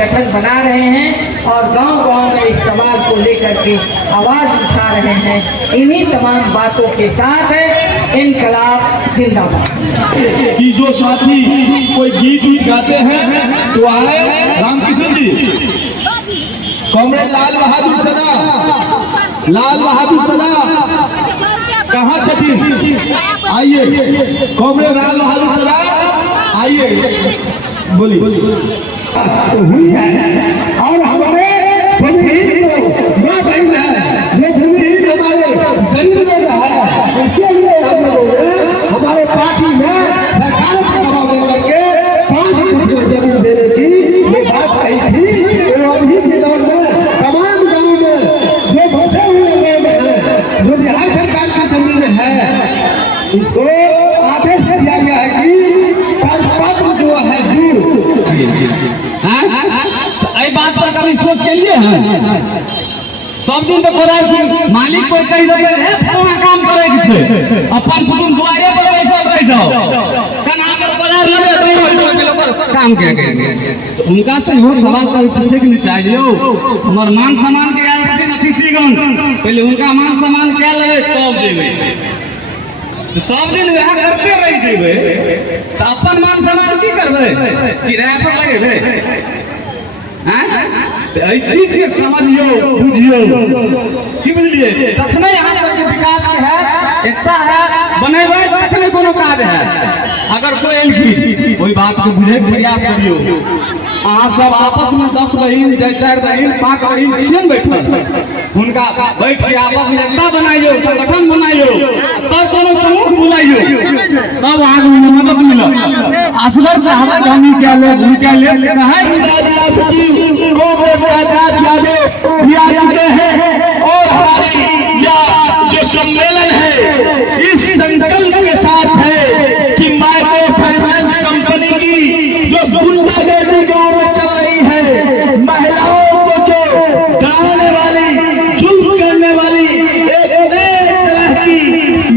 संगठन बना रहे हैं और गांव-गांव में इस सवाल को लेकर के आवाज उठा रहे हैं। इन्हीं तमाम बातों के साथ इनकलाब जिंदाबाद। कि जो साथी कोई गीत गाते हैं तो आए रामकिशन जी, कॉमरेड लाल बहादुर सदा, लाल बहादुर सदा कहाँ छठी, आइए कॉमरेड लाल बहादुर सदा आइए, बोलिए हुई है। और हमारे भूमिहीन माँ बहन है, जो भूमिहीन हमारे गरीब लोग है, इसके लिए हम लोग हमारे पार्टी में सरकार को दबाव दे करके 5 जमीन देने की ये बात कही थी। अभी के दौर में तमाम गाँव में जो बसे हुए लोग हैं, जो बिहार सरकार की जमीन है, इसको आदेश दिया गया है कि पत्र जो है बात पर कभी सोच के लिए है सब दिन तो करे कि मालिक को कही देबे है फलाना काम करे के छै, अपन कुटुंब दुआरे पर बैसल रह जाओ कना पर बाजार लगे तो लोग काम के तो उनका से हो सवाल कर पूछे कि नहीं चाहिए हमर मान सम्मान के याद रखिन अतिथिगण, पहले उनका मान सम्मान क्या ले तब जेबे, तो सब दिन वह करते रह जेबे तो अपन मान सम्मान की करबे, किराया पर लगेबे चीज के समझियो बुझियो की बुझलिए, तखने यहाँ सबके विकास के है, एकता है, बनेबे तखने कोनो काज है। अगर कोई एलकी कोई बात को बुझे के प्रयास करियो, अहाँ सब आपस में 10 बहिन 4 बहिन 5 बहिन छियन बैठल, उनका बैठ के आपस में एकता बनाइयो, संगठन बनाइयो, तब कोनो समूह बुलाइयो, तब आगे मदद मिलत। असगर के हवा जानी क्या ले भूल ले है और हमारी जो सम्मेलन है इस संकल्प के साथ है कि माइक्रो फाइनेंस कंपनी की जो गुंडागर्दी गांव में चल रही है, महिलाओं को जो डराने वाली जुल्म करने वाली एक नए तरह की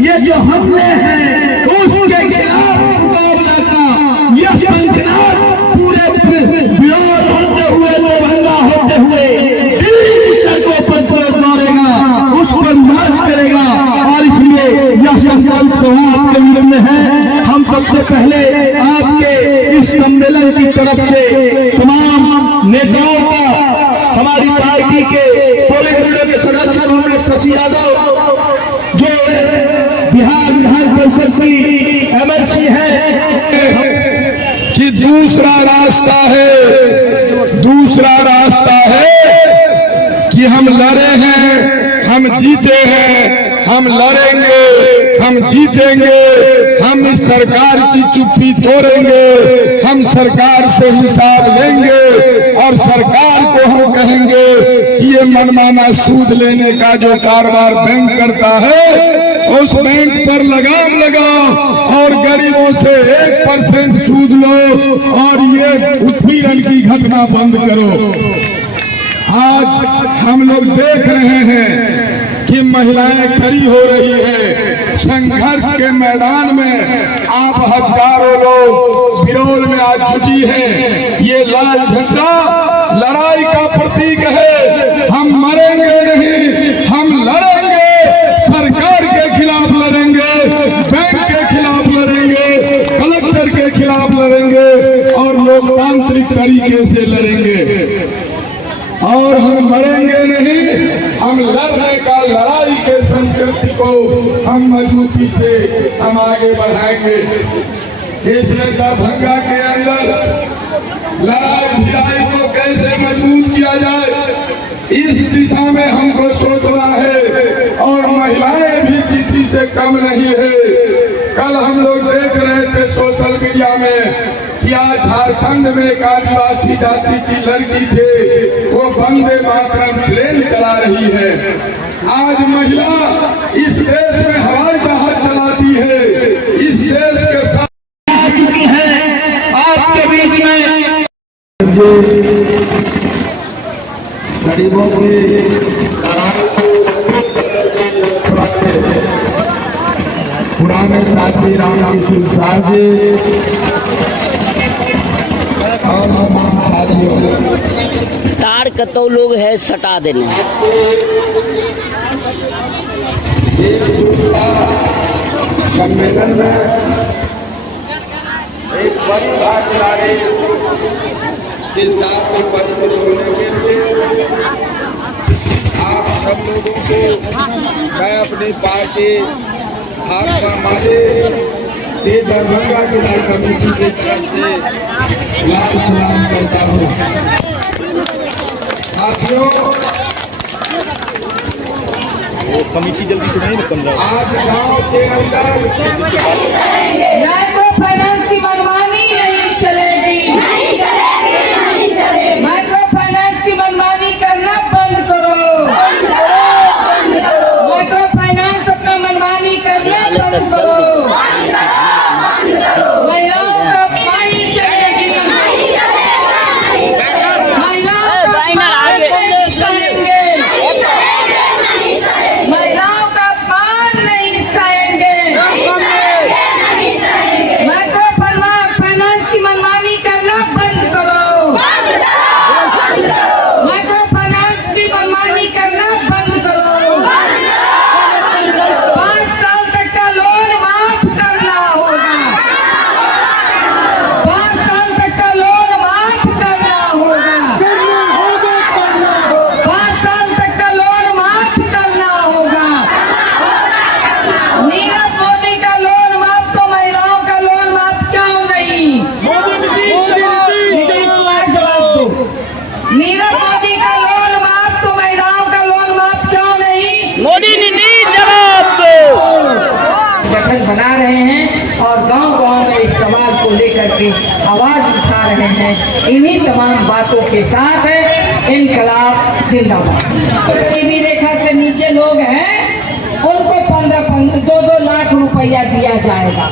ये जो हमले हैं उसके खिलाफ मुकाबला का यह संगठन पूरे विरोध होते हुए दरभंगा होते हुए सड़कों पर दौड़ेगा, उस पर मार्च करेगा। और इसलिए यह संकल्प आपके मिलने है। हम सबसे पहले आपके इस सम्मेलन की तरफ से तमाम नेताओं का, हमारी पार्टी के पोलिंग ब्यूरो के सदस्य कॉमरेड शशि यादव जो बिहार विधान परिषद की एमएलसी है, कि दूसरा रास्ता है कि हम लड़े हैं, हम जीते हैं, हम लड़ेंगे, हम जीतेंगे, हम इस सरकार की चुप्पी तोड़ेंगे, हम सरकार से हिसाब लेंगे और सरकार को हम कहेंगे कि ये मनमाना सूद लेने का जो कारोबार बैंक करता है उस बैंक पर लगाम लगाओ और गरीबों से 1% सूद लो और ये उत्पीड़न की घटना बंद करो। आज हम लोग देख रहे हैं कि महिलाएं खड़ी हो रही है संघर्ष के मैदान में। आप हजारों लोग बिरोल में आज जुटी हैं। ये लाल झंडा लड़ाई का प्रतीक है। हम मरेंगे नहीं, हम लड़ेंगे, सरकार के खिलाफ लड़ेंगे, बैंक के खिलाफ लड़ेंगे, कलेक्टर के खिलाफ लड़ेंगे और लोकतांत्रिक तरीके से लड़ेंगे। और हम मरेंगे नहीं, हम लड़ने का, लड़ाई के संस्कृति को हम मजबूती से हम आगे बढ़ाएंगे। इसलिए दरभंगा के अंदर लड़ाई भिड़ाई को कैसे मजबूत किया जाए, इस दिशा में हमको सोचना है। और महिलाएं भी किसी से कम नहीं है। कल हम लोग देख रहे थे सोशल मीडिया में कि आज झारखंड में एक आदिवासी जाति की लड़की थे, वो वंदे मातरम ट्रेन चला रही है। आज महिला इस देश में हवाई जहाज चलाती है। इस देश के साथ आ चुकी है आपके बीच में। गरीबों के पुराने साथी राम किशोर साहब जी और तमाम साथियों, तार कतो लोग है सटा देने। सम्मेलन में एक बड़ी भागीदारी के साथ उपस्थित होने के लिए आप सब लोगों को मैं अपनी पार्टी भाजपा माले दरभंगा जिला समिति की तरफ से लाल सलाम करता हूँ। साथियों, कमेटी जल्दी से नहीं निकल रहा। आज गांव के अंदर माइक्रो फाइनेंस की मनमानी नहीं चलेगी, माइक्रो फाइनेंस की मनमानी करना बंद करो, माइक्रो फाइनेंस अपना मनमानी करना बंद करो, महिलाओं का अपमान नहीं चलेगी, महिलाओं का अपमान नहीं सहेंगे, महिलाओं का अपमान नहीं सहेंगे, माइक्रो फाइनेंस की मनमानी करना बंद करो, माइक्रो फाइनेंस की मनमानी करना बंद करो, 5 साल तक का लोन माफ करना होगा, 5 साल तक का लोन माफ करना होगा, 5 साल तक का लोन माफ करना होगा। नीरव मोदी का लोन माफ तो महिलाओं का लोन माफ क्यों नहीं? मुझे इस बार जवाब दो। नीरव मोदी का लोन माफ तो महिलाओं का लोन माफ क्यों नहीं? मोदी ने नहीं जवाब दो। संगठन बना रहे हैं और गांव-गांव में इस सवाल को लेकर के आवाज उठा रहे हैं। इन्हीं तमाम बातों के साथ इनकलाब जिंदाबाद। गरीबी रेखा से नीचे लोग हैं, उनको 2-2 लाख रुपया दिया जाएगा।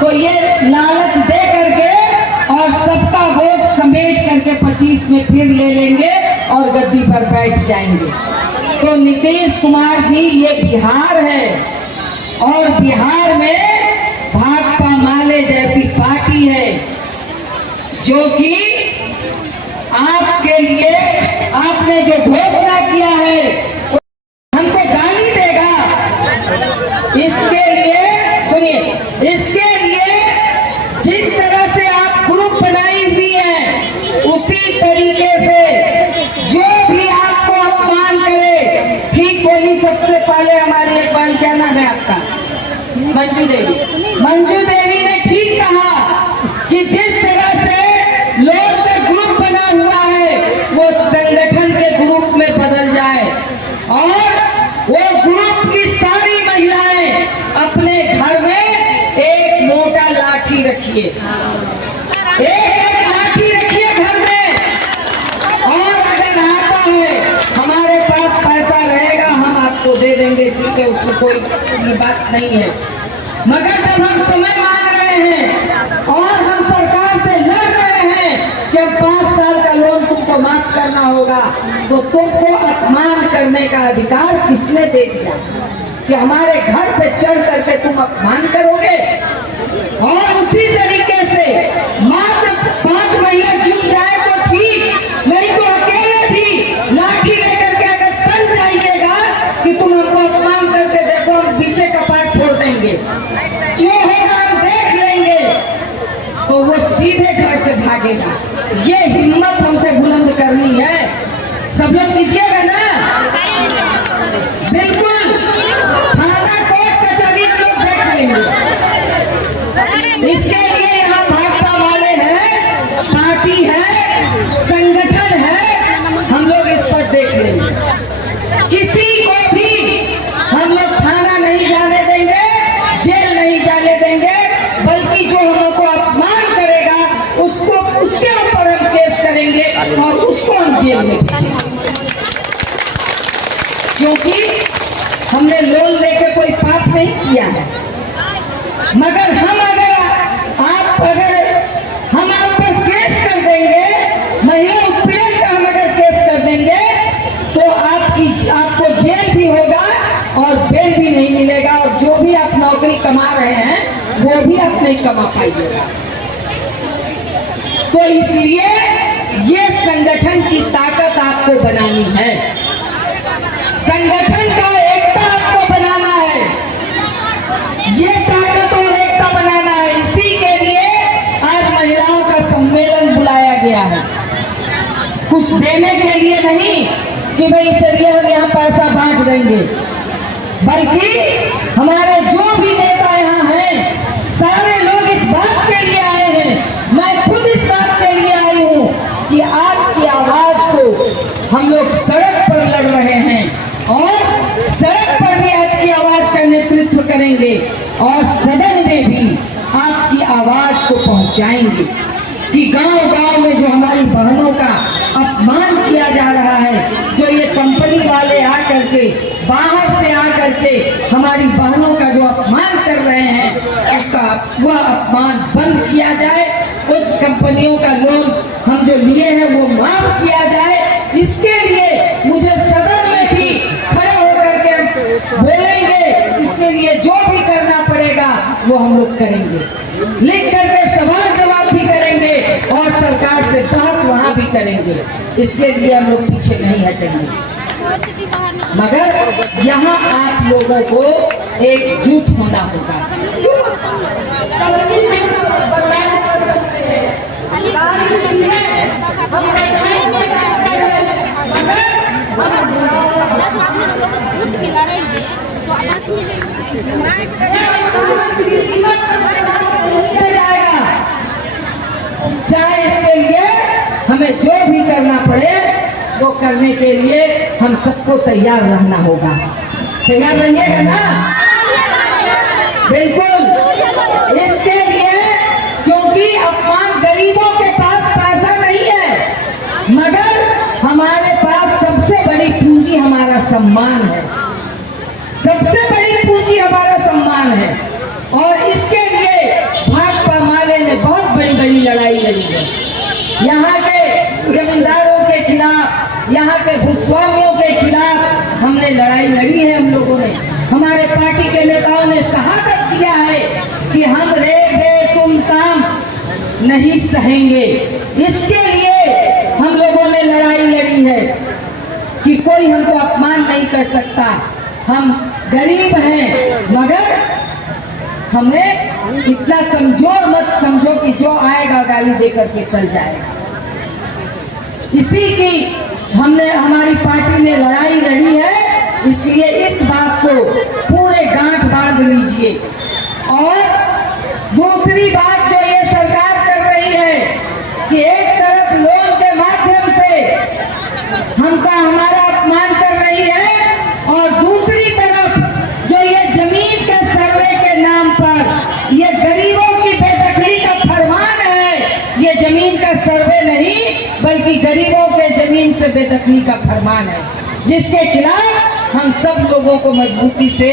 तो ये लालच दे करके और सबका वोट समेट करके 25 में फिर ले लेंगे और गद्दी पर बैठ जाएंगे। तो नीतीश कुमार जी, ये बिहार है और बिहार में भाकपा माले जैसी पार्टी है जो कि आपके लिए आपने जो घोषणा किया है हमको गाली देगा। इसके लिए सुनिए, इसके लिए जिस तरह से आप ग्रुप बनाई हुई है उसी तरीके से जो भी आपको अपमान करे, ठीक बोली सबसे पहले हमारी एक बहन, क्या नाम है आपका? मंजू देवी। मंजू देवी ने ठीक कहा कि जिस तरह से लोग का ग्रुप बना हुआ है वो संगठन के ग्रुप में बदल जाए और वो ग्रुप की सारी महिलाएं अपने घर में एक मोटा लाठी रखिए, एक लाठी रखिए घर में। और अगर आता है हमारे पास पैसा रहेगा हम आपको दे देंगे, ठीक है, उसमें कोई बात नहीं है। मगर जब हम समय मांग रहे हैं और हम सरकार से लड़ रहे हैं कि अब 5 साल का लोन तुमको माफ करना होगा, तो तुमको अपमान करने का अधिकार किसने दे दिया कि हमारे घर पे चढ़ करके तुम अपमान करोगे? और उसी तरीके से मात्र 5 महीने जुट जाए तो ठीक, नहीं तो अकेले भी लाठी लेकर के अगर तन जाइएगा कि तुम हमको अपमान करके देखो, हम पीछे का पार्ट फोड़ देंगे, जो होगा हम देख लेंगे, तो वो सीधे घर से भागेगा। ये हिम्मत हमको बुलंद करनी है। सब लोग कीजिएगा ना? बिल्कुल। थाना कोर्ट कचहरी हम लोग देख लेंगे। इसके लिए यहाँ भाजपा वाले हैं, पार्टी है, संगठन है, हम लोग इस पर देख लेंगे। किसी को भी हम लोग थाना नहीं जाने देंगे, जेल नहीं जाने देंगे, बल्कि जो हम लोग को अपमान करेगा उसको, उसके ऊपर हम केस करेंगे और उसको हम जेल में भेजेंगे। क्योंकि हमने लोन लेके कोई पाप नहीं किया है। मगर हम आप पर केस कर देंगे, महिला उत्पीड़न का हम अगर केस कर देंगे तो आपको जेल भी होगा और बेल भी नहीं मिलेगा, और जो भी आप नौकरी कमा रहे हैं वो भी आप नहीं कमा पाइएगा। तो इसलिए ये संगठन की ताकत आपको बनानी है, संगठन का एकता आपको बनाना है, ये ताकत और एकता बनाना है। इसी के लिए आज महिलाओं का सम्मेलन बुलाया गया है, कुछ देने के लिए नहीं कि भाई चलिए हम यहाँ पैसा बांट देंगे, बल्कि हमारे जो भी नेता यहाँ हैं सारे लोग इस बात के लिए आए हैं, मैं खुद इस बात के लिए आई हूँ कि आपकी आवाज को हम लोग सड़क पर लड़ रहे हैं और सड़क पर भी आपकी आवाज का नेतृत्व करेंगे और सदन में भी आपकी आवाज को पहुंचाएंगे कि गांव-गांव में जो हमारी बहनों का अपमान किया जा रहा है, जो ये कंपनी वाले आकर के बाहर से आकर के हमारी बहनों का जो अपमान कर रहे हैं, उसका वह अपमान बंद किया जाए, उन कंपनियों का लोन हम जो लिए हैं वो माफ किया जाए। इसके लिए मुझे सदन में भी खड़े होकर के बोलेंगे, इसके लिए जो भी करना पड़ेगा वो हम लोग करेंगे, लिख करके सवाल जवाब भी करेंगे और सरकार से बहस वहां भी करेंगे। इसके लिए हम लोग पीछे नहीं हटेंगे, मगर यहाँ आप लोगों को एकजुट होना होगा। चाहे इसके लिए हमें जो भी करना पड़े वो करने के लिए हम सबको तैयार रहना होगा। तैयार रहिएगा ना? बिल्कुल। इसके लिए क्योंकि अपमान, गरीबों के पास पैसा नहीं है, मगर हमारे पास सबसे बड़ी पूंजी हमारा सम्मान है, सबसे बड़ी पूंजी हमारा सम्मान है। और इसके लिए भाकपा माले ने बहुत बड़ी बड़ी लड़ाई लड़ी है, यहाँ के जमींदारों के खिलाफ, यहाँ के भूस्वामियों के खिलाफ हमने लड़ाई लड़ी है। हम लोगों ने, हमारे पार्टी के नेताओं ने शहादत दिया है कि हम रे बेतुम काम नहीं सहेंगे। इसके लिए हम लोगों ने लड़ाई लड़ी है कि कोई हमको अपमान नहीं कर सकता। हम गरीब हैं, मगर हमें इतना कमजोर मत समझो कि जो आएगा गाली दे करके चल जाएगा। इसी की हमने, हमारी पार्टी ने लड़ाई लड़ी है, इसलिए इस बात को पूरे गांठ बांध लीजिए। और दूसरी बात जो ये सरकार कर रही है कि एक तरफ लोन के माध्यम से हमारा अपमान कर रही है और दूसरी तरफ जो ये जमीन के सर्वे के नाम पर ये गरीबों की बेदखली का फरमान है, ये जमीन का सर्वे नहीं बल्कि गरीबों के जमीन से बेदखली का फरमान है, जिसके खिलाफ हम सब लोगों को मजबूती से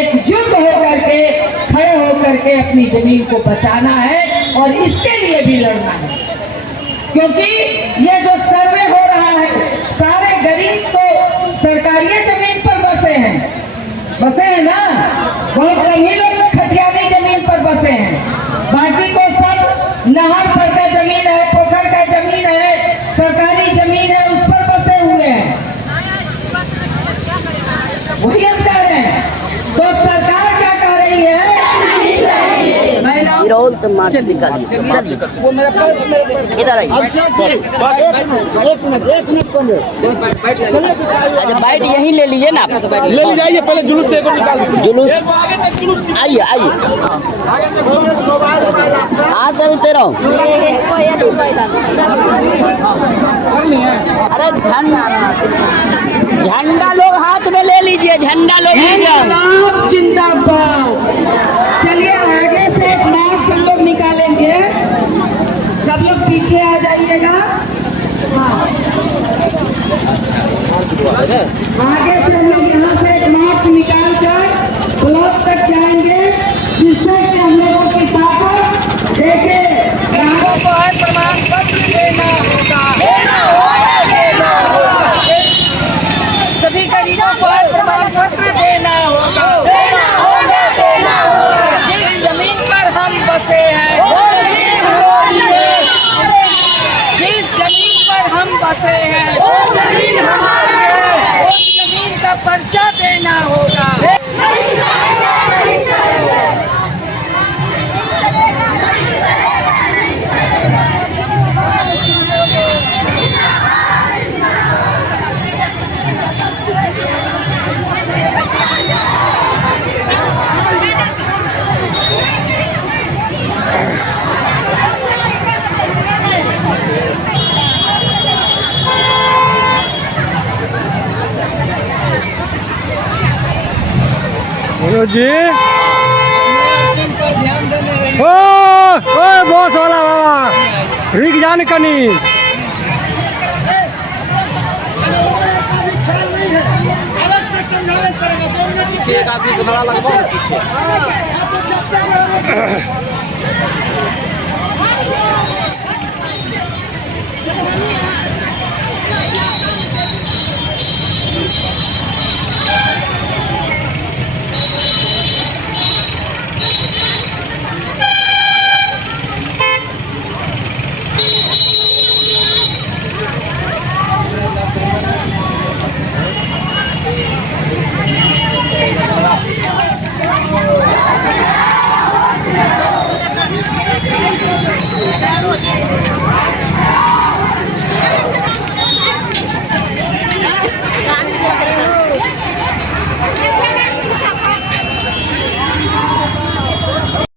एकजुट होकर के, खड़े होकर के अपनी जमीन को बचाना है और इसके लिए भी लड़ना है। क्योंकि ये जो सर्वे हो रहा है, सारे गरीब तो सरकारी जमीन पर बसे हैं ना, बहुत कम ही लोग खतियानी जमीन पर बसे हैं, बाकी को सब नहर पर का जमीन है, पोखर का जमीन है, सरकारी जमीन है, उस पर बसे हुए हैं। वही हम कह रहे हैं। तो सरकार क्या कर रही है? विरोध तो मार्च निकालिए, वो मेरा पर्स इधर आइए। अच्छा बाइट यहीं ले लीजिए ना, ले जाइए, पहले जुलूस से निकाल, जुलूस आइए आइए, हाँ सभी तेरा। अरे झंडा लोग हाथ में ले लीजिए, झंडा लोग इनकलाब जिंदाबाद। चलिए आगे से एक मार्च हम लोग निकालेंगे, सब लोग पीछे आ जाइएगा। हाँ, आगे से हम लोग यहाँ से एक मार्च निकाल कर ब्लॉक तक जाएंगे, जिससे कि हम लोगों की ताकत देखे, ग्रामीणों को हर प्रमाण पत्र देना होगा, सभी गरीबों को हर प्रमाण पत्र देना होगा, जिस जमीन पर हम बसे हैं बसे हैं, वो जमीन हमारी है, उस जमीन का पर्चा देना होगा। बोलो जी। ओ बॉस वाला बाबा रिक जान कनी। पीछे एक आदमी से बड़ा लगभग पीछे।